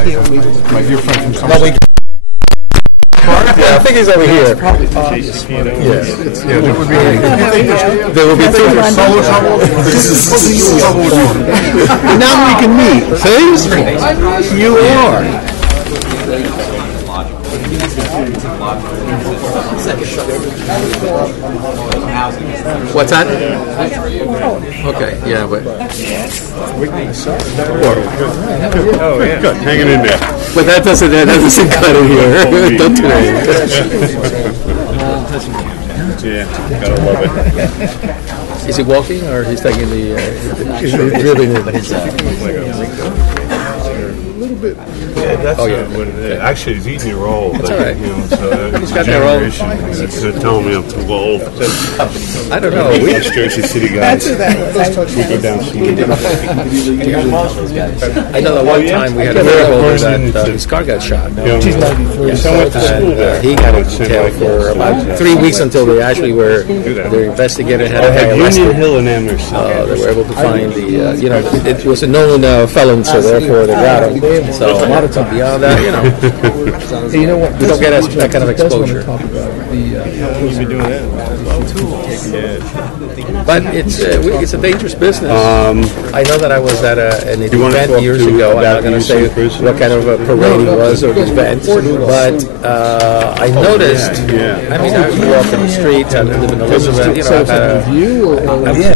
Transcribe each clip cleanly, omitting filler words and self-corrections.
My dear friend from No, we. Yeah, I think he's over here. Yes. Yeah, There will be two. Solo trouble. Trouble with you. Now we can meet. See? You are. What's that? Okay, yeah, but. Oh, yeah. Good. Hanging in there. But that doesn't cut in here. Don't do that. Yeah, gotta love it. Is he walking or he's taking the? He's really new. A little bit. Yeah, that's what it is. Actually, he's eating your old. That's all right. You know, so He's got their old. They're telling me I'm too old. I don't know. We Jersey City guys. We go down. I know that one time we had a railroader that his car got shot. She's 93. So I went to school there. He got in jail for about 3 weeks until they actually were investigating. Had a guy arrested. Union Hill and Emerson. They were able to find the, it was a known felon, so therefore they got him. So a lot of time beyond that, you don't get that kind of exposure. But it's a dangerous business. I know that I was at an event years ago. I'm not going to say what kind of a parade it was or event, but I noticed. I mean, I grew up in the street. I live in Elizabeth. I've had a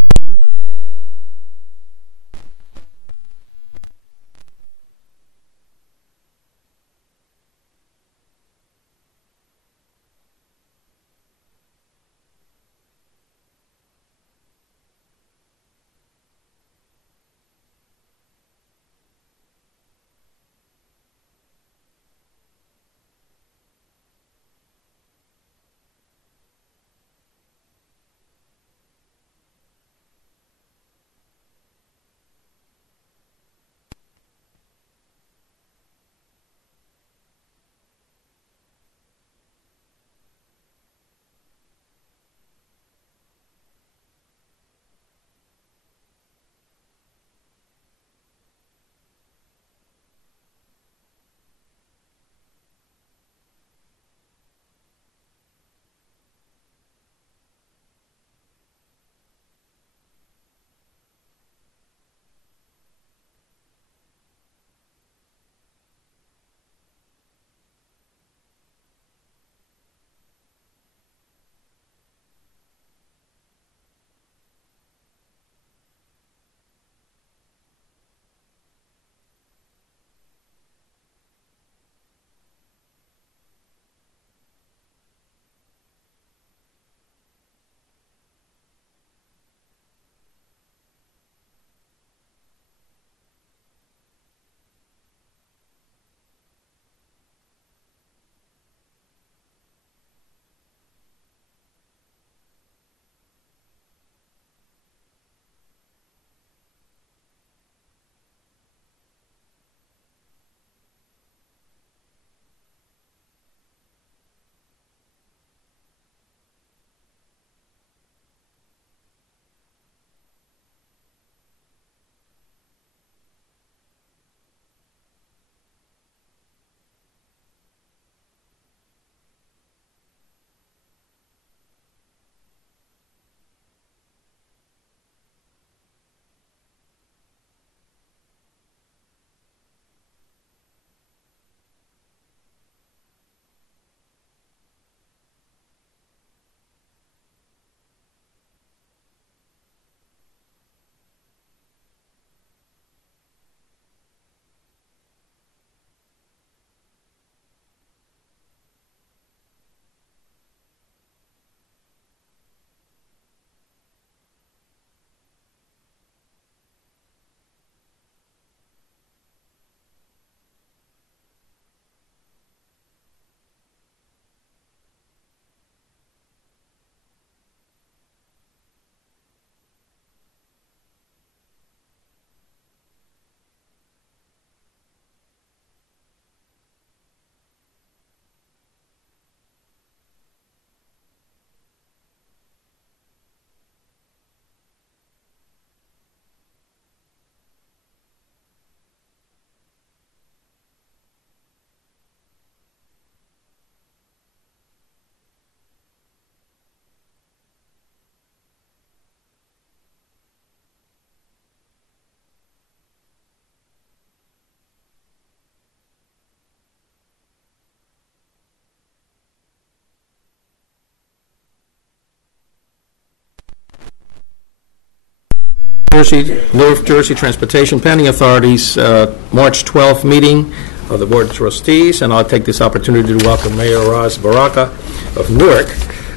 North Jersey Transportation Planning Authority's March 12th meeting of the Board of Trustees, and I'll take this opportunity to welcome Mayor Raz Baraka of Newark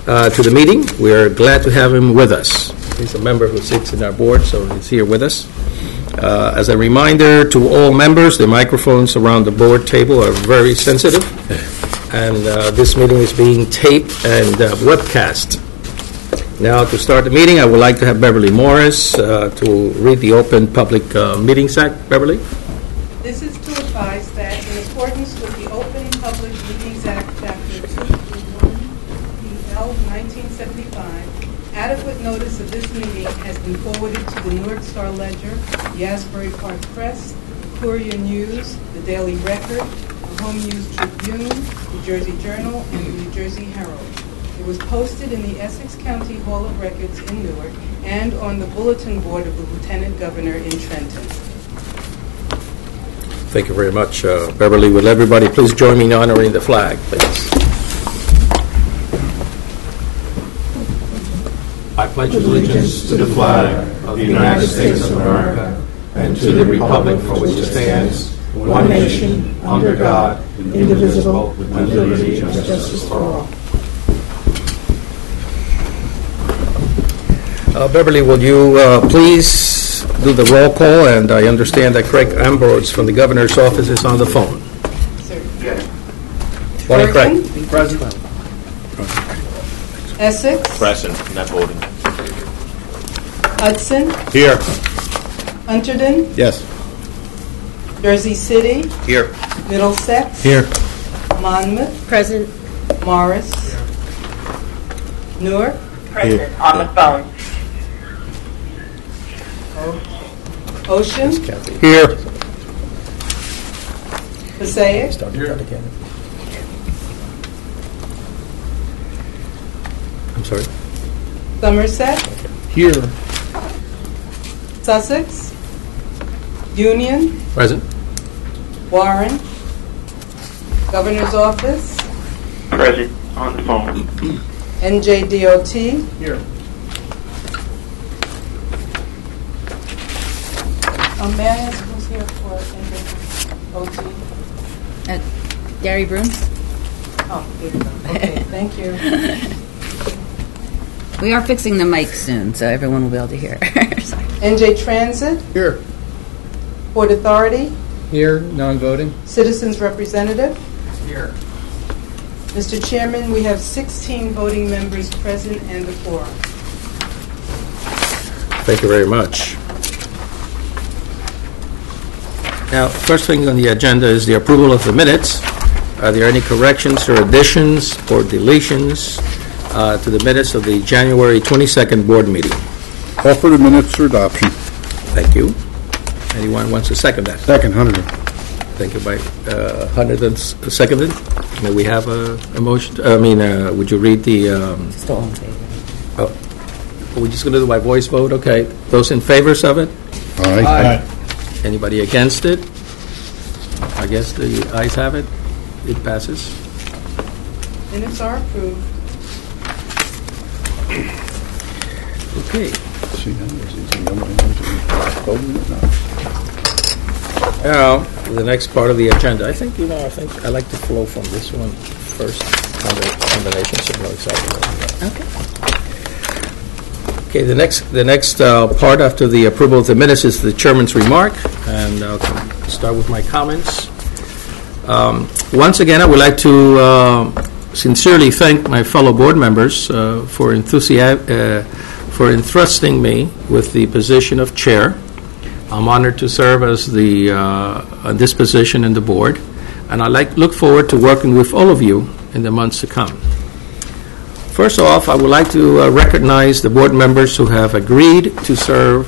to the meeting. We're glad to have him with us. He's a member who sits in our board, so he's here with us. As a reminder to all members, the microphones around the board table are very sensitive, and this meeting is being taped and webcast. Now, to start the meeting, I would like to have Beverly Morris to read the Open Public Meetings Act. Beverly? This is to advise that in accordance with the Open Public Meetings Act, Chapter 221, PL 1975, adequate notice of this meeting has been forwarded to the Newark Star Ledger, the Asbury Park Press, Courier News, the Daily Record, the Home News Tribune, the Jersey Journal, and the New Jersey Herald. It was posted in the Essex County Hall of Records in Newark and on the bulletin board of the Lieutenant Governor in Trenton. Thank you very much, Beverly. Will everybody please join me in honoring the flag, please? I pledge allegiance to the flag of the United States of America and to the republic for which it stands, one nation, under God, indivisible, with liberty and justice for all. Beverly, will you please do the roll call? And I understand that Craig Ambrose from the Governor's office is on the phone. Sir. Morning, Craig. Present. Essex. Present, not voting. Hudson. Here. Hunterdon. Yes. Jersey City. Here. Middlesex. Here. Monmouth. Present. Morris. Newark. Present. On the phone. Ocean. Here. Passaic. I'm sorry. Somerset. Here. Sussex. Union. Present. Warren. Governor's office. Present on the phone. NJDOT. Here. May I ask who's here for NJDOT? Gary Broom. Oh, here we go. Okay, thank you. We are fixing the mic soon, so everyone will be able to hear. Sorry. NJ Transit. Here. Port Authority. Here, non-voting. Citizens Representative. Here. Mr. Chairman, we have 16 voting members present and a quorum. Thank you very much. Now, first thing on the agenda is the approval of the minutes. Are there any corrections or additions or deletions to the minutes of the January 22nd board meeting? Offer the minutes for adoption. Thank you. Anyone wants to second that? Second, Hunter. Thank you, by Hunterdon seconded. May we have a motion? Would you read the? Still in favor. Oh, are we just going to do by voice vote? Okay. Those in favor of it? Aye. Anybody against it? I guess the ayes have it. It passes. Minutes are approved. Okay. See, now there's these voting or not. Now, the next part of the agenda. I think I like to flow from this one first on the combination, so no exactly. Okay. Okay, the next part after the approval of the minutes is the chairman's remark, and I'll start with my comments. Once again, I would like to sincerely thank my fellow board members for entrusting me with the position of chair. I'm honored to serve as this position in the board, and I look forward to working with all of you in the months to come. First off, I would like to recognize the board members who have agreed to serve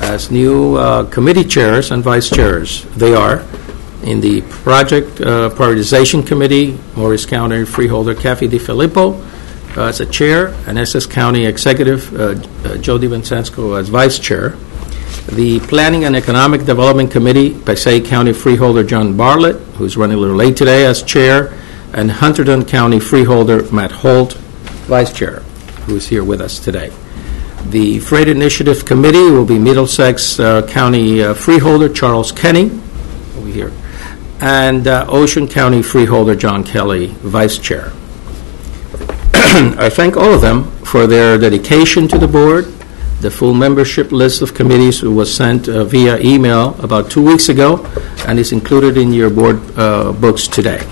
as new committee chairs and vice chairs. They are, in the Project Prioritization Committee, Morris County Freeholder Kathy DiFilippo as a chair, and Essex County Executive Joe DiVincenzo as vice chair. The Planning and Economic Development Committee, Passaic County Freeholder John Bartlett, who's running a little late today, as chair, and Hunterdon County Freeholder Matt Holt, vice chair, who is here with us today. The Freight Initiative Committee will be Middlesex County freeholder Charles Kenny, over here, and Ocean County freeholder John Kelly, Vice Chair. I thank all of them for their dedication to the board. The full membership list of committees was sent via email about 2 weeks ago and is included in your board books today.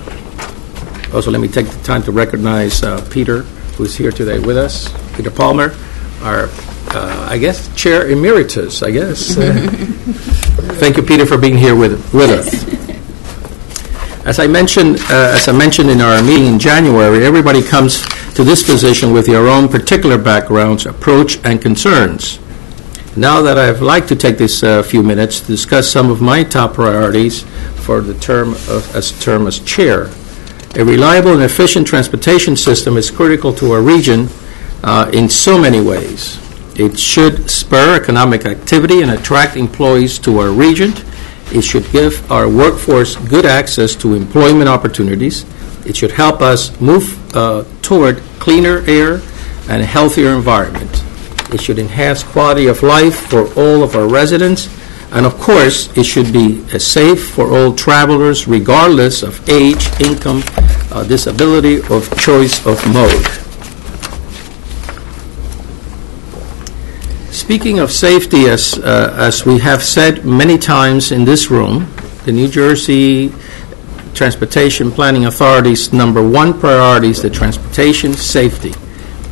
Also, let me take the time to recognize Peter, who's here today with us. Peter Palmer, our, I guess, Chair Emeritus, I guess. Thank you, Peter, for being here with us. As I mentioned in our meeting in January, everybody comes to this position with your own particular backgrounds, approach, and concerns. Now that I'd like to take this few minutes to discuss some of my top priorities for the term as chair. A reliable and efficient transportation system is critical to our region in so many ways. It should spur economic activity and attract employees to our region. It should give our workforce good access to employment opportunities. It should help us move toward cleaner air and a healthier environment. It should enhance quality of life for all of our residents. And of course, it should be safe for all travelers, regardless of age, income, disability, or choice of mode. Speaking of safety, as we have said many times in this room, the New Jersey Transportation Planning Authority's number one priority is the transportation safety.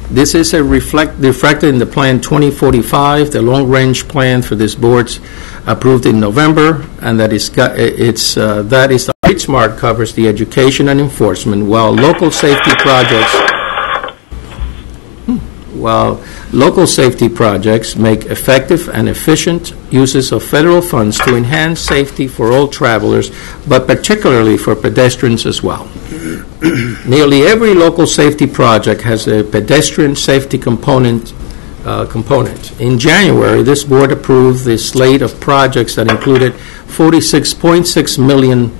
This is reflected in the Plan 2045, the long-range plan for this board's approved in November, and that is the Street Smart covers the education and enforcement, while local safety projects make effective and efficient uses of federal funds to enhance safety for all travelers, but particularly for pedestrians as well. Nearly every local safety project has a pedestrian safety component. In January, this board approved the slate of projects that included $46.6 million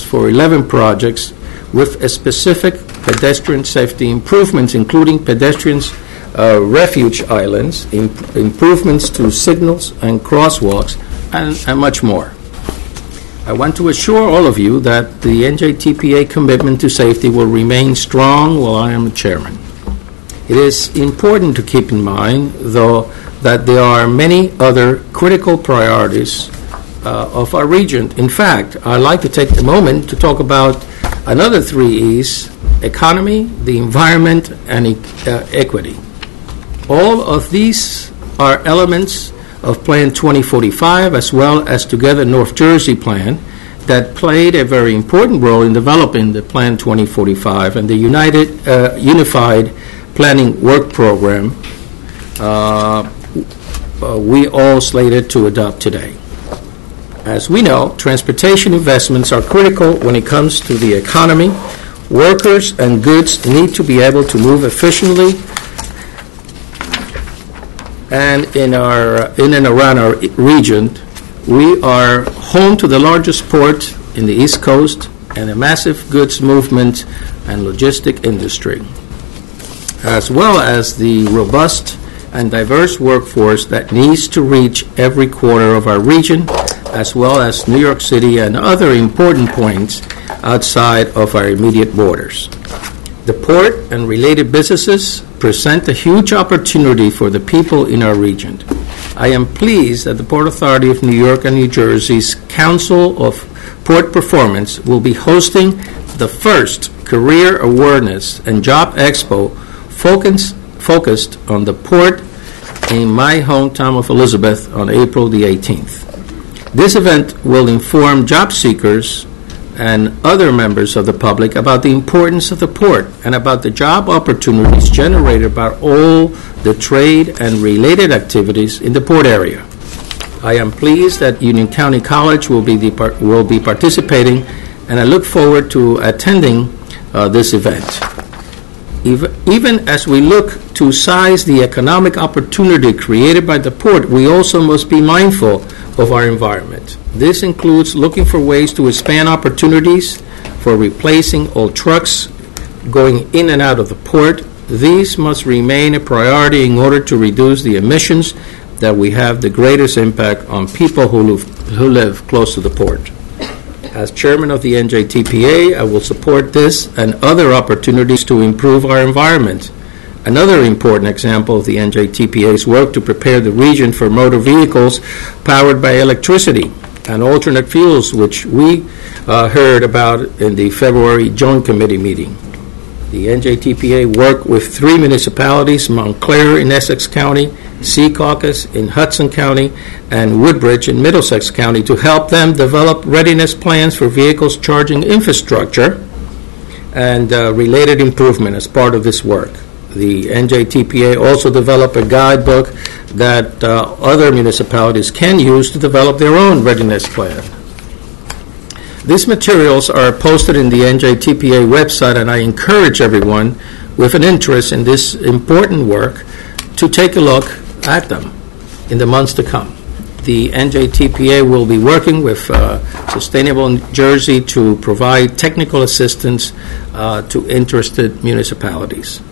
for 11 projects with a specific pedestrian safety improvements, including pedestrians refuge islands, improvements to signals and crosswalks, and much more. I want to assure all of you that the NJTPA commitment to safety will remain strong while I am chairman. It is important to keep in mind, though, that there are many other critical priorities of our region. In fact, I'd like to take a moment to talk about another 3 E's: economy, the environment, and equity. All of these are elements of Plan 2045, as well as Together North Jersey Plan, that played a very important role in developing the Plan 2045 and the Unified Planning Work Program we all slated to adopt today. As we know, transportation investments are critical when it comes to the economy. Workers and goods need to be able to move efficiently and in and around our region. We are home to the largest port in the East Coast and a massive goods movement and logistic industry, as well as the robust and diverse workforce that needs to reach every corner of our region, as well as New York City and other important points outside of our immediate borders. The port and related businesses present a huge opportunity for the people in our region. I am pleased that the Port Authority of New York and New Jersey's Council of Port Performance will be hosting the first Career Awareness and Job Expo focused on the port in my hometown of Elizabeth on April the 18th. This event will inform job seekers and other members of the public about the importance of the port and about the job opportunities generated by all the trade and related activities in the port area. I am pleased that Union County College will be participating, and I look forward to attending this event. Even as we look to size the economic opportunity created by the port, we also must be mindful of our environment. This includes looking for ways to expand opportunities for replacing old trucks going in and out of the port, these must remain a priority in order to reduce the emissions that we have the greatest impact on people who live close to the port. As chairman of the NJTPA, I will support this and other opportunities to improve our environment. Another important example of the NJTPA's work to prepare the region for motor vehicles powered by electricity and alternate fuels, which we heard about in the February Joint Committee meeting. The NJTPA worked with 3 municipalities, Montclair in Essex County, Secaucus in Hudson County, and Woodbridge in Middlesex County to help them develop readiness plans for vehicles charging infrastructure and related improvement as part of this work. The NJTPA also developed a guidebook that other municipalities can use to develop their own readiness plan. These materials are posted in the NJTPA website, and I encourage everyone with an interest in this important work to take a look at them in the months to come. The NJTPA will be working with Sustainable New Jersey to provide technical assistance to interested municipalities.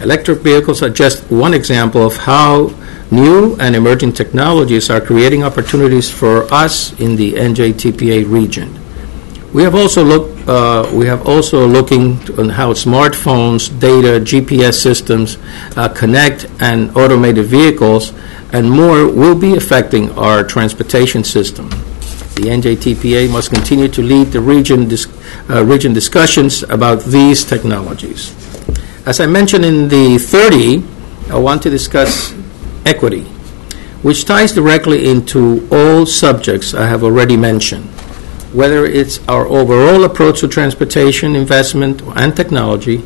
Electric vehicles are just one example of how new and emerging technologies are creating opportunities for us in the NJTPA region. We have also looking on how smartphones, data, GPS systems connect and automated vehicles and more will be affecting our transportation system. The NJTPA must continue to lead the region discussions about these technologies. As I mentioned in the 30, I want to discuss equity, which ties directly into all subjects I have already mentioned, whether it's our overall approach to transportation, investment, and technology,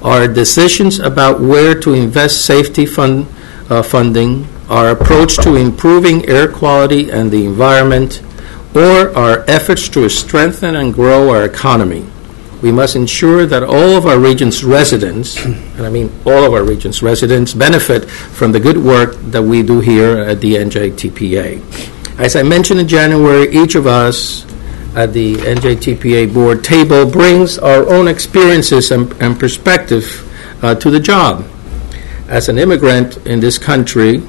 our decisions about where to invest safety funding, our approach to improving air quality and the environment, or our efforts to strengthen and grow our economy. We must ensure that all of our region's residents, and I mean all of our region's residents, benefit from the good work that we do here at the NJTPA. As I mentioned in January, each of us at the NJTPA board table brings our own experiences and perspective to the job. As an immigrant in this country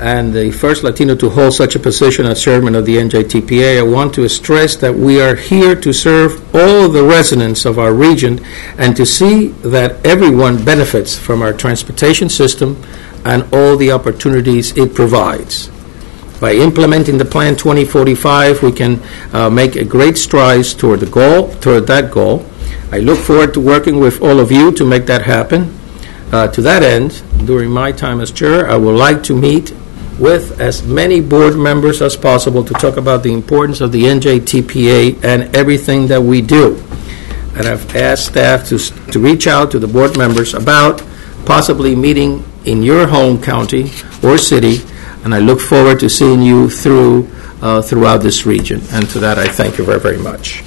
and the first Latino to hold such a position as chairman of the NJTPA, I want to stress that we are here to serve all the residents of our region and to see that everyone benefits from our transportation system and all the opportunities it provides. By implementing the Plan 2045, we can make a great strides toward that goal. I look forward to working with all of you to make that happen. To that end, during my time as chair, I would like to meet with as many board members as possible to talk about the importance of the NJTPA and everything that we do. And I've asked staff to reach out to the board members about possibly meeting in your home county or city, and I look forward to seeing you throughout this region. And to that, I thank you very, very much.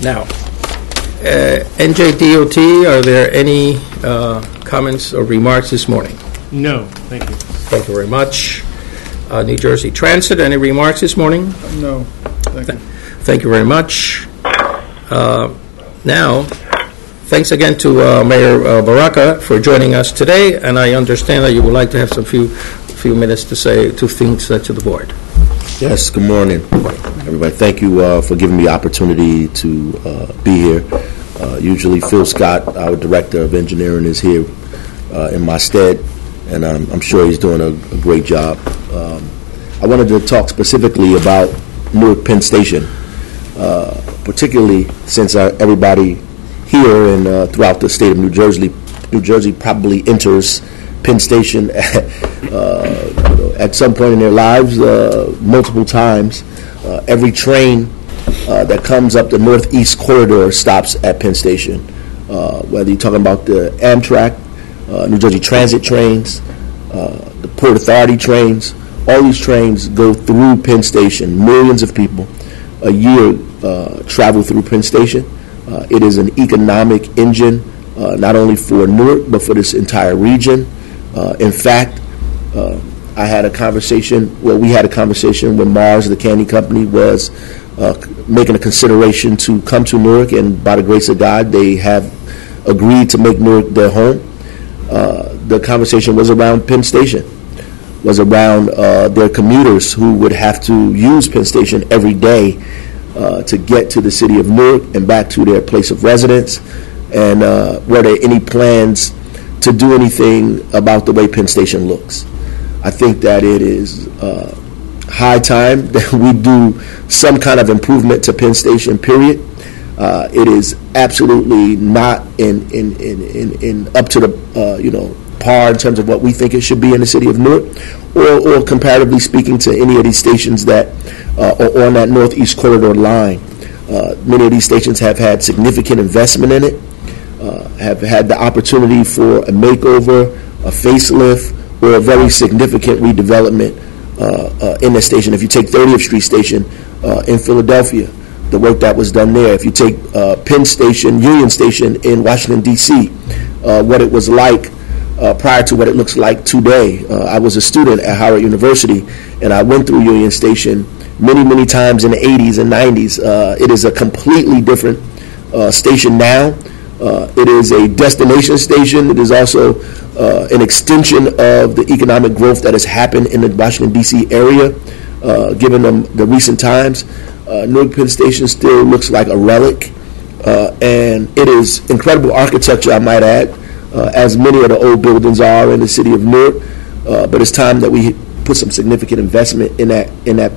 Now, NJDOT, are there any comments or remarks this morning? No, thank you. Thank you very much. New Jersey Transit, any remarks this morning? No, thank you. Thank you very much. Now, thanks again to Mayor Baraka for joining us today, and I understand that you would like to have some few minutes to say two things to the board. Yes, good morning, everybody. Thank you for giving me the opportunity to be here. Usually Phil Scott, our Director of Engineering, is here in my stead, and I'm sure he's doing a great job. I wanted to talk specifically about Newark Penn Station, particularly since everybody here and throughout the state of New Jersey probably enters Penn Station at some point in their lives multiple times. Every train that comes up the northeast corridor stops at Penn Station, whether you're talking about the Amtrak, New Jersey Transit trains, the Port Authority trains. All these trains go through Penn Station. Millions of people a year travel through Penn Station. It is an economic engine, not only for Newark, but for this entire region. In fact, we had a conversation when Mars, the candy company, was making a consideration to come to Newark, and by the grace of God, they have agreed to make Newark their home, the conversation was around Penn Station, was around their commuters who would have to use Penn Station every day to get to the city of Newark and back to their place of residence, and were there any plans to do anything about the way Penn Station looks. I think that it is high time that we do some kind of improvement to Penn Station, period. It is absolutely not in up to the par in terms of what we think it should be in the city of Newark, or comparatively speaking to any of these stations that are on that northeast corridor line. Many of these stations have had significant investment in it, have had the opportunity for a makeover, a facelift, or a very significant redevelopment in the station. If you take 30th Street Station in Philadelphia, the work that was done there. If you take Penn Station, Union Station in Washington, D.C., what it was like prior to what it looks like today. I was a student at Howard University, and I went through Union Station many, many times in the 80s and 90s. It is a completely different station now. It is a destination station. It is also an extension of the economic growth that has happened in the Washington, D.C. area, given the recent times. Newark Penn Station still looks like a relic, and it is incredible architecture, I might add, as many of the old buildings are in the city of Newark. But it's time that we put some significant investment in that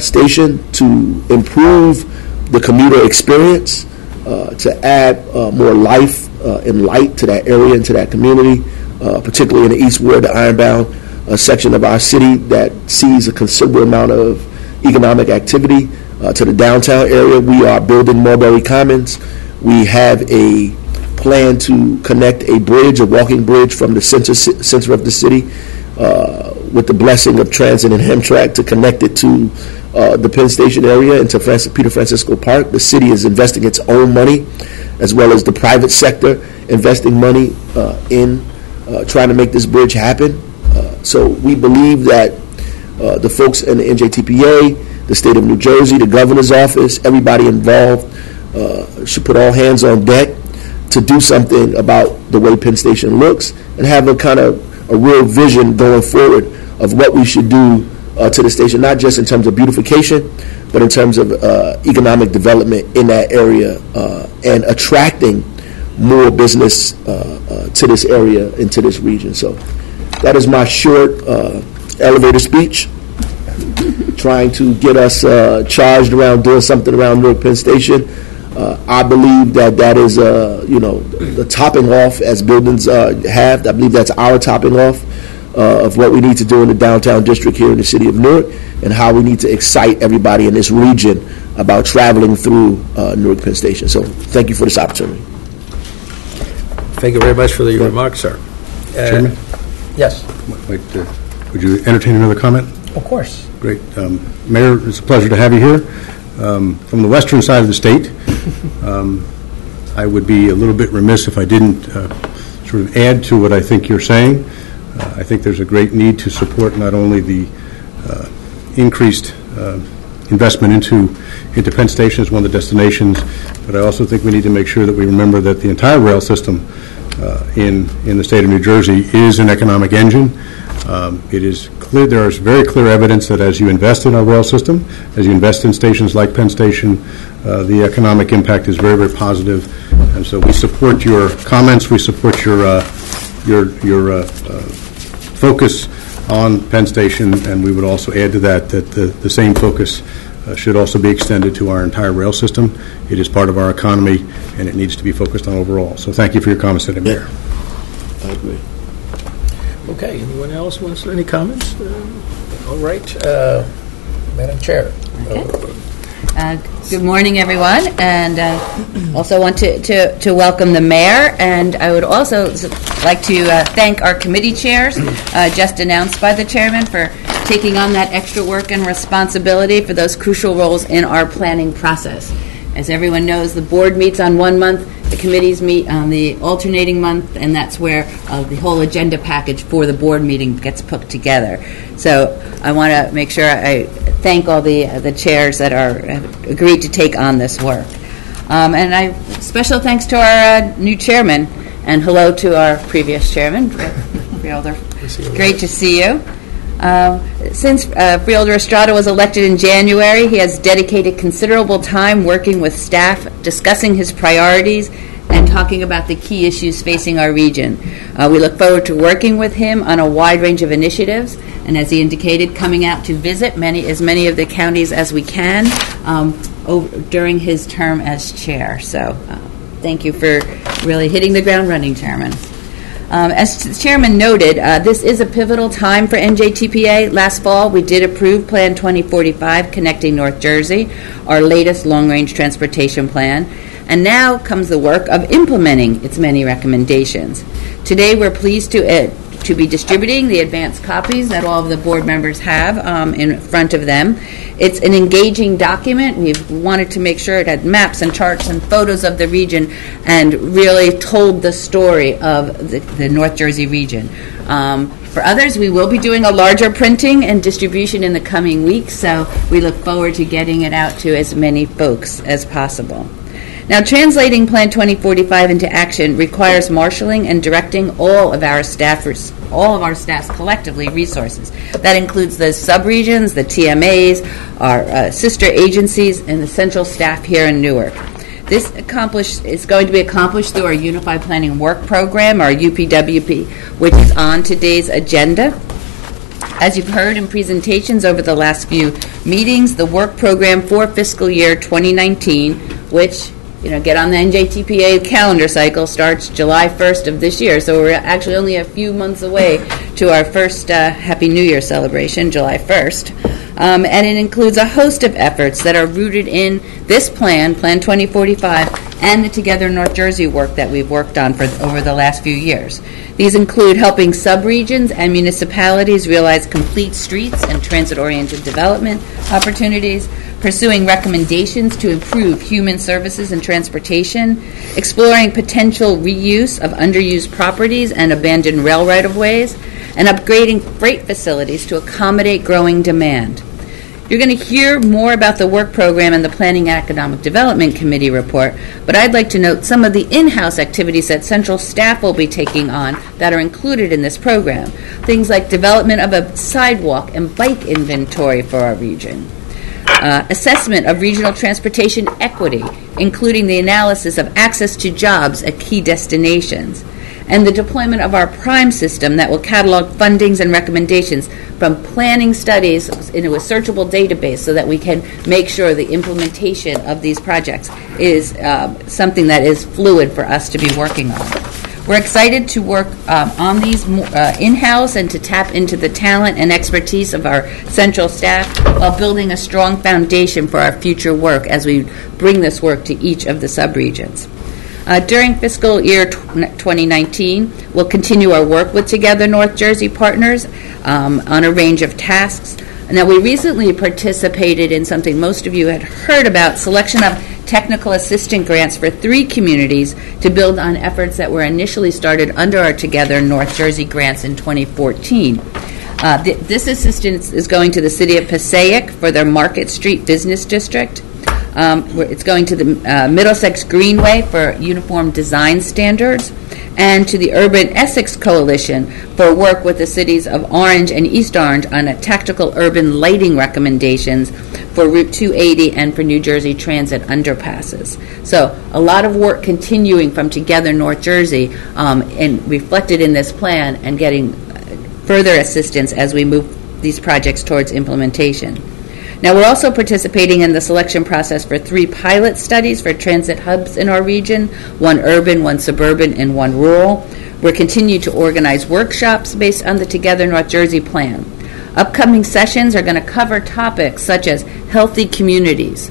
station to improve the commuter experience, to add more life and light to that area and to that community, particularly in the East Ward, the Ironbound section of our city that sees a considerable amount of economic activity. To the downtown area, we are building Mulberry Commons. We have a plan to connect a bridge, a walking bridge from the center of the city with the blessing of transit and Amtrak to connect it to the Penn Station area and to Peter Francisco Park. The city is investing its own money, as well as the private sector investing money in trying to make this bridge happen. So we believe that the folks in the NJTPA, the state of New Jersey, the governor's office, everybody involved should put all hands on deck to do something about the way Penn Station looks and have a kind of a real vision going forward of what we should do to the station, not just in terms of beautification, but in terms of economic development in that area and attracting more business to this area and to this region. So that is my short elevator speech, trying to get us charged around doing something around Newark Penn Station. I believe that is, the topping off as buildings have. I believe that's our topping off of what we need to do in the downtown district here in the city of Newark, and how we need to excite everybody in this region about traveling through Newark Penn Station. So thank you for this opportunity. Thank you very much for your remarks, sir. Chairman? Yes. Would you entertain another comment? Of course. Great. Mayor, it's a pleasure to have you here. From the western side of the state, I would be a little bit remiss if I didn't sort of add to what I think you're saying. I think there's a great need to support not only the increased investment into Penn Station as one of the destinations, but I also think we need to make sure that we remember that the entire rail system in the state of New Jersey is an economic engine. It is clear, there is very clear evidence that as you invest in our rail system, as you invest in stations like Penn Station, the economic impact is very, very positive. And so we support your comments, we support your focus on Penn Station, and we would also add to that the same focus should also be extended to our entire rail system. It is part of our economy, and it needs to be focused on overall. So thank you for your comments today, Mayor. I agree. Okay, anyone else wants any comments? All right, Madam Chair. Okay. Good morning, everyone, and also want to welcome the mayor, and I would also like to thank our committee chairs, just announced by the chairman, for taking on that extra work and responsibility for those crucial roles in our planning process. As everyone knows, the board meets on 1 month, the committees meet on the alternating month, and that's where the whole agenda package for the board meeting gets put together. So I want to make sure I thank all the chairs that have agreed to take on this work. And special thanks to our new chairman, and hello to our previous chairman, Freelder. Great to see you. Since Freelder Estrada was elected in January, he has dedicated considerable time working with staff, discussing his priorities, and talking about the key issues facing our region. We look forward to working with him on a wide range of initiatives, and as he indicated, coming out to visit as many of the counties as we can during his term as chair. So thank you for really hitting the ground running, Chairman. As the Chairman noted, this is a pivotal time for NJTPA. Last fall, we did approve Plan 2045, Connecting North Jersey, our latest long-range transportation plan. And now comes the work of implementing its many recommendations. Today, we're pleased to be distributing the advanced copies that all of the board members have in front of them. It's an engaging document. We've wanted to make sure it had maps and charts and photos of the region and really told the story of the North Jersey region. For others, we will be doing a larger printing and distribution in the coming weeks, so we look forward to getting it out to as many folks as possible. Now, translating Plan 2045 into action requires marshaling and directing all of our staff's collectively resources. That includes the subregions, the TMAs, our sister agencies, and the central staff here in Newark. This is going to be accomplished through our Unified Planning Work Program, our UPWP, which is on today's agenda. As you've heard in presentations over the last few meetings, the work program for fiscal year 2019, which get on the NJTPA calendar cycle, starts July 1st of this year. So we're actually only a few months away to our first Happy New Year celebration, July 1st. And it includes a host of efforts that are rooted in this plan, Plan 2045, and the Together North Jersey work that we've worked on for over the last few years. These include helping subregions and municipalities realize complete streets and transit-oriented development opportunities, pursuing recommendations to improve human services and transportation, exploring potential reuse of underused properties and abandoned rail right-of-ways, and upgrading freight facilities to accommodate growing demand. You're going to hear more about the work program and the Planning and Economic Development Committee report, but I'd like to note some of the in-house activities that central staff will be taking on that are included in this program. Things like development of a sidewalk and bike inventory for our region. Assessment of regional transportation equity, including the analysis of access to jobs at key destinations, and the deployment of our PRIME system that will catalog fundings and recommendations from planning studies into a searchable database so that we can make sure the implementation of these projects is something that is fluid for us to be working on. We're excited to work on these in-house and to tap into the talent and expertise of our central staff while building a strong foundation for our future work as we bring this work to each of the subregions. During fiscal year 2019, we'll continue our work with Together North Jersey partners on a range of tasks. Now, we recently participated in something most of you had heard about, selection of technical assistant grants for 3 communities to build on efforts that were initially started under our Together North Jersey grants in 2014. This assistance is going to the city of Passaic for their Market Street Business District. It's going to the Middlesex Greenway for uniform design standards, and to the Urban Essex Coalition for work with the cities of Orange and East Orange on a tactical urban lighting recommendations for Route 280 and for New Jersey Transit underpasses. So a lot of work continuing from Together North Jersey and reflected in this plan and getting further assistance as we move these projects towards implementation. Now, we're also participating in the selection process for 3 pilot studies for transit hubs in our region, 1 urban, 1 suburban, and 1 rural. We're continuing to organize workshops based on the Together North Jersey plan. Upcoming sessions are going to cover topics such as healthy communities,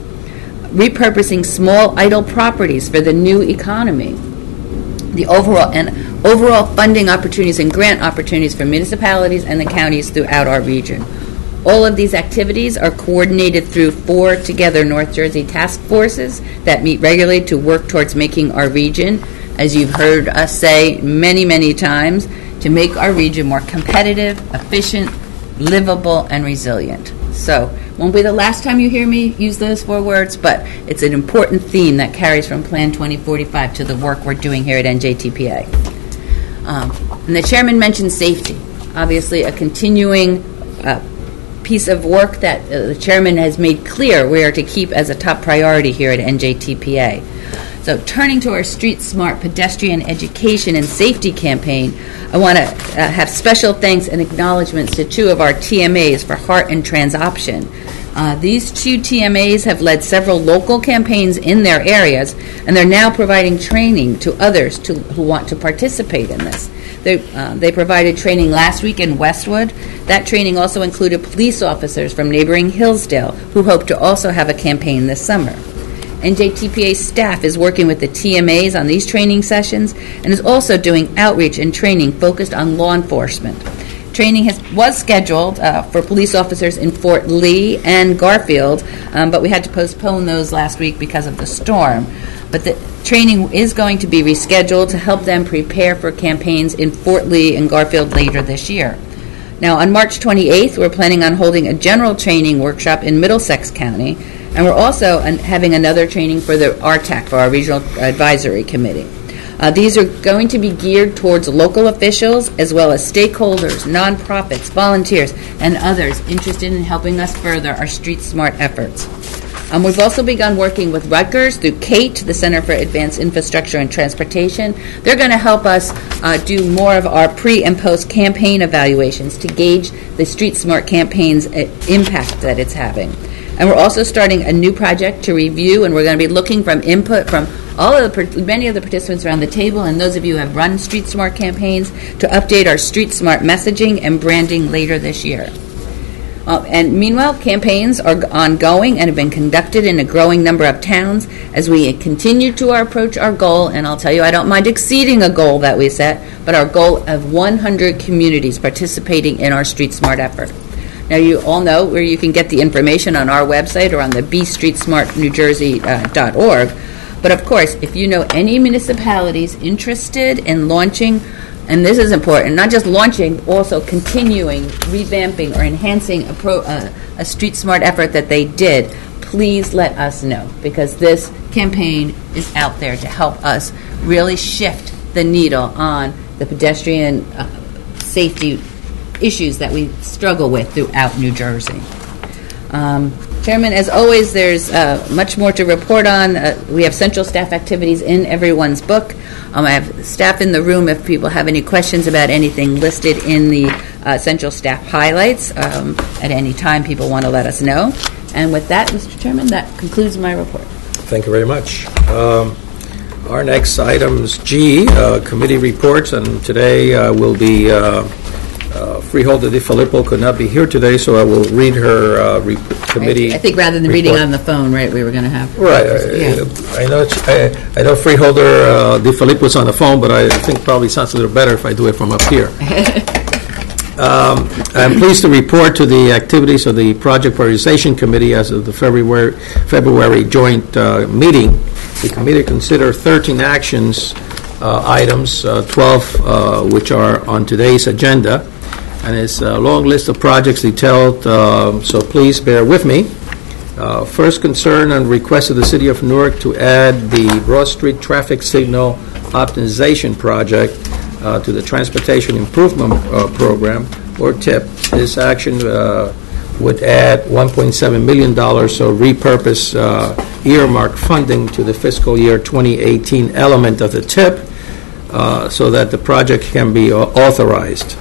repurposing small idle properties for the new economy, the overall funding opportunities and grant opportunities for municipalities and the counties throughout our region. All of these activities are coordinated through 4 Together North Jersey task forces that meet regularly to work towards making our region, as you've heard us say many, many times, to make our region more competitive, efficient, livable, and resilient. So I Won't be the last time you hear me use those 4 words, but it's an important theme that carries from Plan 2045 to the work we're doing here at NJTPA. And the chairman mentioned safety. Obviously, a continuing piece of work that the chairman has made clear we are to keep as a top priority here at NJTPA. So turning to our Street Smart Pedestrian Education and Safety campaign, I want to have special thanks and acknowledgments to 2 of our TMAs for Heart and Transoption. These 2 TMAs have led several local campaigns in their areas, and they're now providing training to others who want to participate in this. They provided training last week in Westwood. That training also included police officers from neighboring Hillsdale who hope to also have a campaign this summer. NJTPA staff is working with the TMAs on these training sessions and is also doing outreach and training focused on law enforcement. Training was scheduled for police officers in Fort Lee and Garfield, but we had to postpone those last week because of the storm. But the training is going to be rescheduled to help them prepare for campaigns in Fort Lee and Garfield later this year. Now, on March 28th, we're planning on holding a general training workshop in Middlesex County, and we're also having another training for the RTAC, for our Regional Advisory Committee. These are going to be geared towards local officials as well as stakeholders, nonprofits, volunteers, and others interested in helping us further our Street Smart efforts. We've also begun working with Rutgers through CATE, the Center for Advanced Infrastructure and Transportation. They're going to help us do more of our pre- and post-campaign evaluations to gauge the Street Smart campaign's impact that it's having. And we're also starting a new project to review, and we're going to be looking from input from many of the participants around the table and those of you who have run Street Smart campaigns to update our Street Smart messaging and branding later this year. And meanwhile, campaigns are ongoing and have been conducted in a growing number of towns as we continue to approach our goal, and I'll tell you, I don't mind exceeding a goal that we set, but our goal of 100 communities participating in our Street Smart effort. Now, you all know where you can get the information on our website or on the bstreetsmartnewjersey.org. But of course, if you know any municipalities interested in launching, and this is important, not just launching, also continuing, revamping, or enhancing a Street Smart effort that they did, please let us know, because this campaign is out there to help us really shift the needle on the pedestrian safety issues that we struggle with throughout New Jersey. Chairman, as always, there's much more to report on. We have central staff activities in everyone's book. I have staff in the room if people have any questions about anything listed in the central staff highlights. At any time, people want to let us know. And with that, Mr. Chairman, that concludes my report. Thank you very much. Our next item is G, committee reports, and today will be Freeholder DeFilippo could not be here today, so I will read her committee. I think rather than report. Reading on the phone, right, we were going to have. Right. Yeah. I know Freeholder DeFilippo's on the phone, but I think probably sounds a little better if I do it from up here. I'm pleased to report to the activities of the Project Prioritization Committee as of the February joint meeting. The committee considered 13 actions items, 12 which are on today's agenda. And it's a long list of projects detailed, so please bear with me. First, concern and request of the City of Newark to add the Broad Street Traffic Signal Optimization Project to the Transportation Improvement Program, or TIP. This action would add $1.7 million, so repurpose earmark funding to the fiscal year 2018 element of the TIP so that the project can be authorized.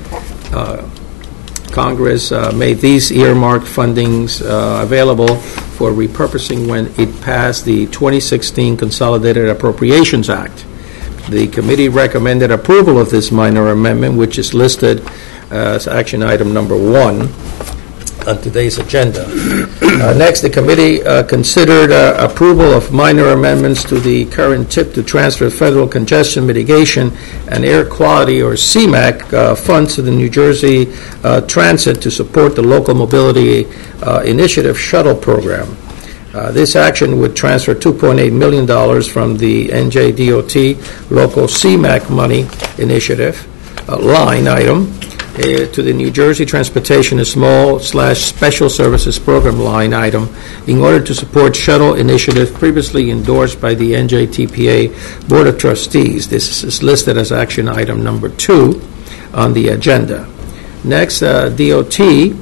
Congress made these earmarked fundings available for repurposing when it passed the 2016 Consolidated Appropriations Act. The committee recommended approval of this minor amendment, which is listed as action item number 1 on today's agenda. Next, the committee considered approval of minor amendments to the current TIP to transfer federal congestion mitigation and air quality, or CMAQ, funds to the New Jersey Transit to support the local mobility initiative shuttle program. This action would transfer $2.8 million from the NJDOT local CMAQ money initiative line item to the New Jersey Transportation Small/Special Services Program line item in order to support shuttle initiative previously endorsed by the NJTPA Board of Trustees. This is listed as action item number 2 on the agenda. Next, NJDOT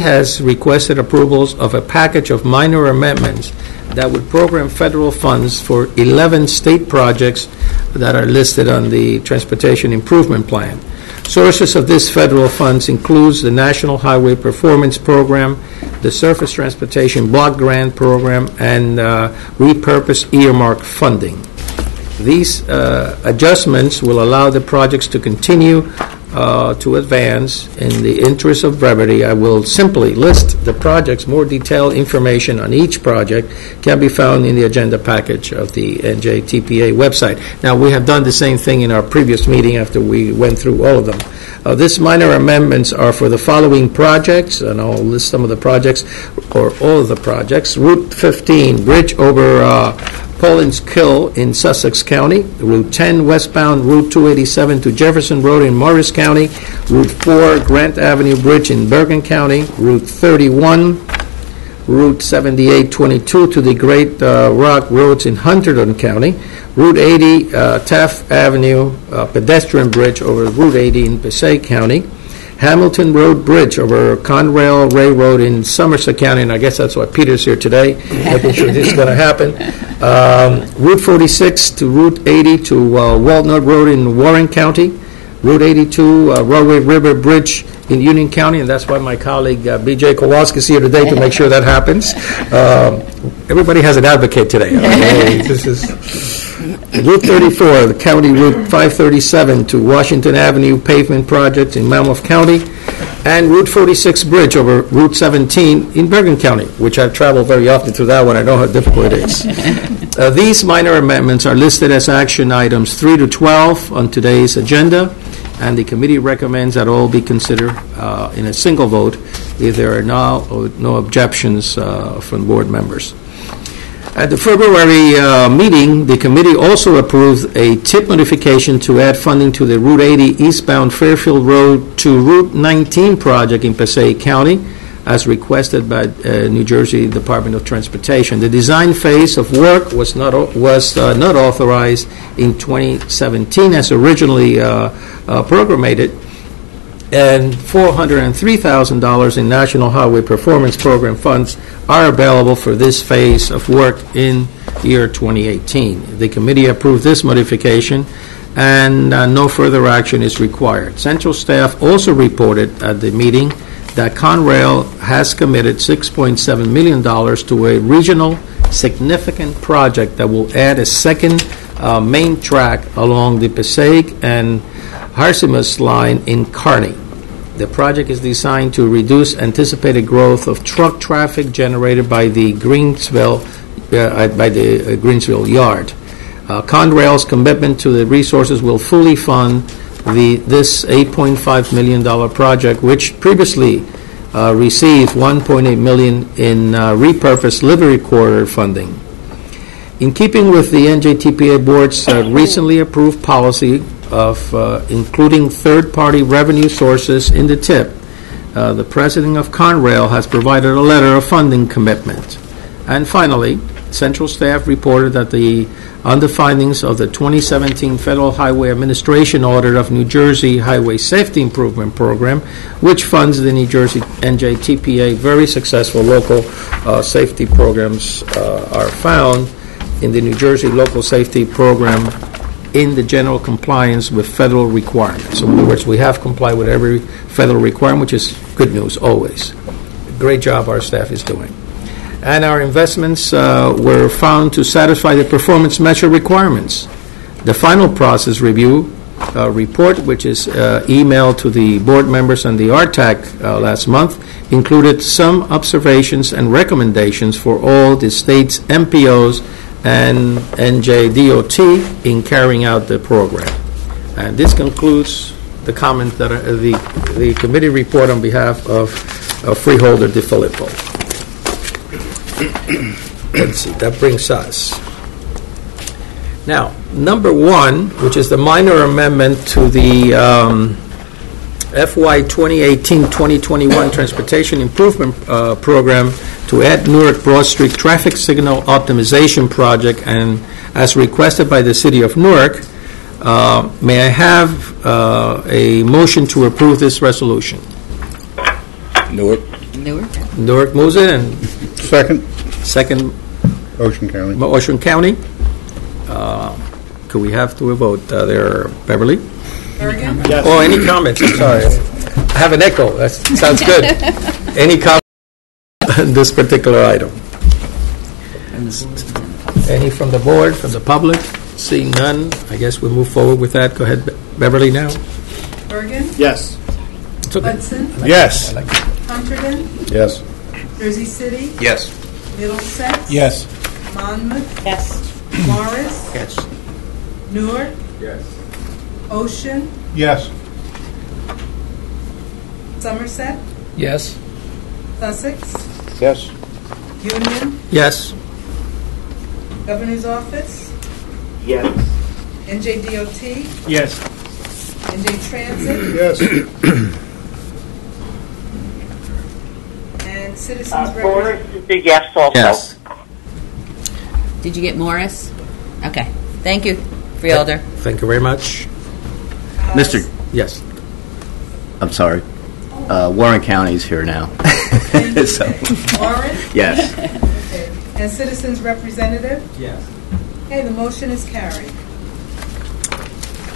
has requested approvals of a package of minor amendments that would program federal funds for 11 state projects that are listed on the Transportation Improvement Plan. Sources of this federal funds includes the National Highway Performance Program, the Surface Transportation Block Grant Program, and repurposed earmark funding. These adjustments will allow the projects to continue to advance. In the interest of brevity, I will simply list the projects. More detailed information on each project can be found in the agenda package of the NJTPA website. Now, we have done the same thing in our previous meeting after we went through all of them. These minor amendments are for the following projects, and I'll list some of the projects, or all of the projects. Route 15, bridge over Poland's Kill in Sussex County, Route 10 westbound Route 287 to Jefferson Road in Morris County, Route 4 Grant Avenue Bridge in Bergen County, Route 31, Route 7822 to the Great Rock Roads in Hunterdon County, Route 80 Taft Avenue pedestrian bridge over Route 80 in Passaic County, Hamilton Road Bridge over Conrail Ray Road in Somerset County, and I guess that's why Peter's here today, making sure this is going to happen. Route 46 to Route 80 to Walnut Road in Warren County, Route 82 Railway River Bridge in Union County, and that's why my colleague B.J. Kowalski is here today to make sure that happens. Everybody has an advocate today. This is Route 34, the County Route 537 to Washington Avenue pavement project in Monmouth County, and Route 46 bridge over Route 17 in Bergen County, which I travel very often through that one. I know how difficult it is. These minor amendments are listed as action items 3 to 12 on today's agenda, and the committee recommends that all be considered in a single vote if there are no objections from board members. At the February meeting, the committee also approved a TIP modification to add funding to the Route 80 eastbound Fairfield Road to Route 19 project in Passaic County, as requested by New Jersey Department of Transportation. The design phase of work was not authorized in 2017 as originally programmed, and $403,000 in National Highway Performance Program funds are available for this phase of work in year 2018. The committee approved this modification, and no further action is required. Central staff also reported at the meeting that Conrail has committed $6.7 million to a regional significant project that will add a second main track along the Passaic and Harsimus line in Kearney. The project is designed to reduce anticipated growth of truck traffic generated by the Greensville yard. Conrail's commitment to the resources will fully fund this $8.5 million project, which previously received $1.8 million in repurposed livery corridor funding. In keeping with the NJTPA Board's recently approved policy of including third-party revenue sources in the TIP, the president of Conrail has provided a letter of funding commitment. And finally, Central staff reported that on the findings of the 2017 Federal Highway Administration audit of New Jersey Highway Safety Improvement Program, which funds the New Jersey NJTPA very successful local safety programs, are found in the New Jersey Local Safety Program in the general compliance with federal requirements. So in other words, we have complied with every federal requirement, which is good news always. Great job our staff is doing. And our investments were found to satisfy the performance measure requirements. The final process review report, which is emailed to the board members and the RTAC last month, included some observations and recommendations for all the state's MPOs and NJDOT in carrying out the program. And this concludes the comment that the committee report on behalf of Freeholder DeFilippo. Let's see, that brings us. Now, number one, which is the minor amendment to the FY 2018-2021 Transportation Improvement Program to add Newark Broad Street Traffic Signal Optimization Project, and as requested by the City of Newark. May I have a motion to approve this resolution? Newark. Newark moves it, and Second, Ocean County. Ocean County. Could we have to a vote there, Beverly? Bergen? Yes. Oh, any comments? I'm sorry. I have an echo. That sounds good. Any comments on this particular item? Any from the board, from the public? Seeing none, I guess we'll move forward with that. Go ahead, Beverly, now. Bergen? Yes. It's okay. Hudson? Yes. Hunterdon? Yes. Jersey City? Yes. Middlesex? Yes. Monmouth? Yes. Morris? Yes. Newark? Yes. Ocean? Yes. Somerset? Yes. Sussex? Yes. Union? Yes. Governor's Office? Yes. NJDOT? Yes. NJ Transit? Yes. And Citizens Morris Representative? is a yes also. Yes. Did you get Morris? Okay. Thank you, Freeholder. Thank you very much. Mr. Yes. I'm sorry. Warren County is here now. So, Warren? yes. Okay. And Citizens Representative? Yes. Okay, the motion is carried.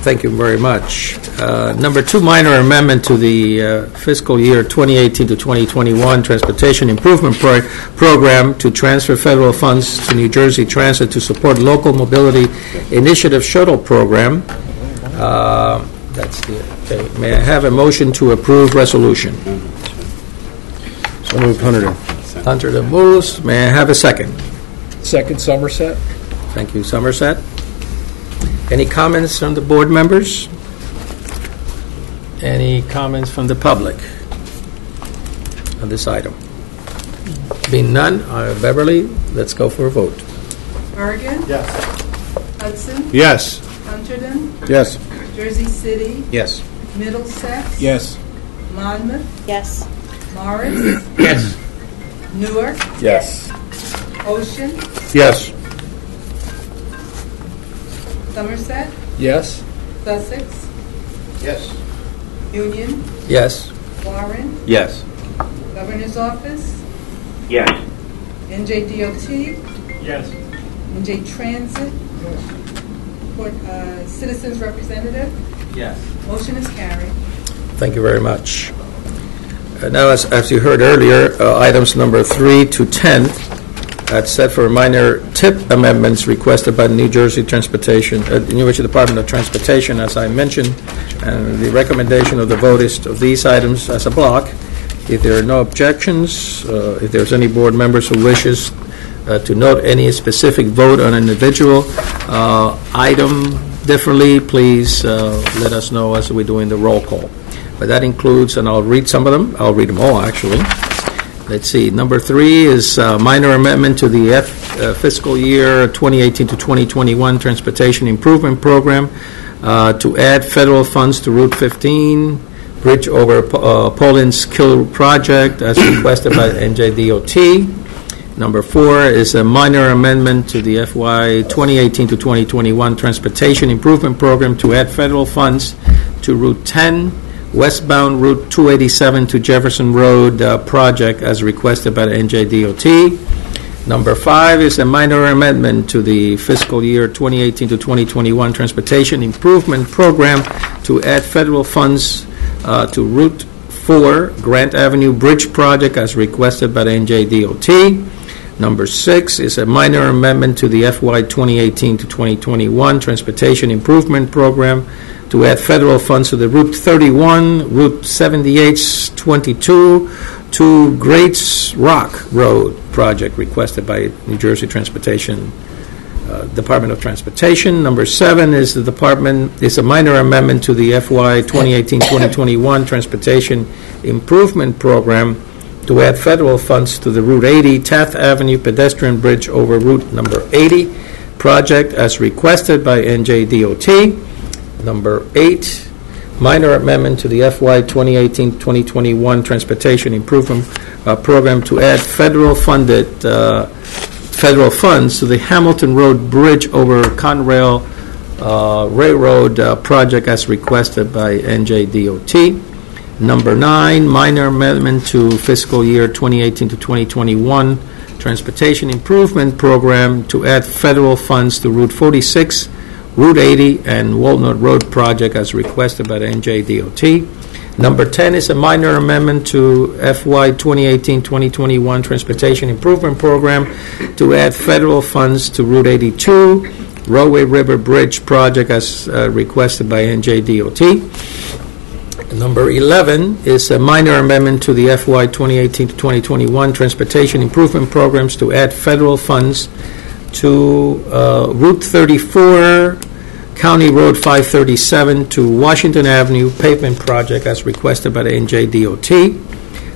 Thank you very much. Number 2, minor amendment to the fiscal year 2018 to 2021 Transportation Improvement Program to transfer federal funds to New Jersey Transit to support local mobility initiative shuttle program. That's the, okay. May I have a motion to approve resolution? So moved, Hunter. Hunter the moves. May I have a second? Second, Somerset. Thank you, Somerset. Any comments from the board members? Any comments from the public on this item? Being none, Beverly, let's go for a vote. Bergen? Yes. Hudson? Yes. Hunterdon? Yes. Jersey City? Yes. Middlesex? Yes. Monmouth? Yes. Morris? Yes. Newark? Yes. Ocean? Yes. Somerset? Yes. Sussex? Yes. Union? Yes. Warren? Yes. Governor's Office? Yes. NJDOT? Yes. NJ Transit? Citizens Representative? Yes. Motion is carried. Thank you very much. Now, as you heard earlier, items number 3 to 10, that's set for minor tip amendments requested by the New Jersey Transportation, New Jersey Department of Transportation, as I mentioned, and the recommendation of the vote is of these items as a block. If there are no objections, if there's any board members who wishes to note any specific vote on an individual item differently, please let us know as we're doing the roll call. But that includes, and I'll read some of them. I'll read them all, actually. Let's see. Number 3 is minor amendment to the fiscal year 2018 to 2021 Transportation Improvement Program to add federal funds to Route 15, Bridge over Poland's Kill Project, as requested by NJDOT. Number 4 is a minor amendment to the FY 2018 to 2021 Transportation Improvement Program to add federal funds to Route 10, westbound Route 287 to Jefferson Road project, as requested by the NJDOT. Number 5 is a minor amendment to the fiscal year 2018 to 2021 Transportation Improvement Program to add federal funds to Route 4, Grant Avenue Bridge project, as requested by the NJDOT. Number 6 is a minor amendment to the FY 2018 to 2021 Transportation Improvement Program to add federal funds to the Route 31, Route 7822 to Greats Rock Road project, requested by New Jersey Transportation Department of Transportation. Number 7 is a minor amendment to the FY 2018-2021 Transportation Improvement Program to add federal funds to the Route 80 Taft Avenue pedestrian bridge over Route number 80 project, as requested by NJDOT. Number 8 minor amendment to the FY 2018-2021 Transportation Improvement Program to add federal funds to the Hamilton Road Bridge over Conrail Railroad project as requested by NJDOT. Number 9, minor amendment to fiscal year 2018 to 2021 Transportation Improvement Program to add federal funds to Route 46, Route 80, and Walnut Road project as requested by the NJDOT. Number 10 is a minor amendment to FY 2018-2021 Transportation Improvement Program to add federal funds to Route 82, Roadway River Bridge project as requested by NJDOT. Number 11 is a minor amendment to the FY 2018-2021 Transportation Improvement Programs to add federal funds to Route 34, County Road 537 to Washington Avenue pavement project as requested by the NJDOT.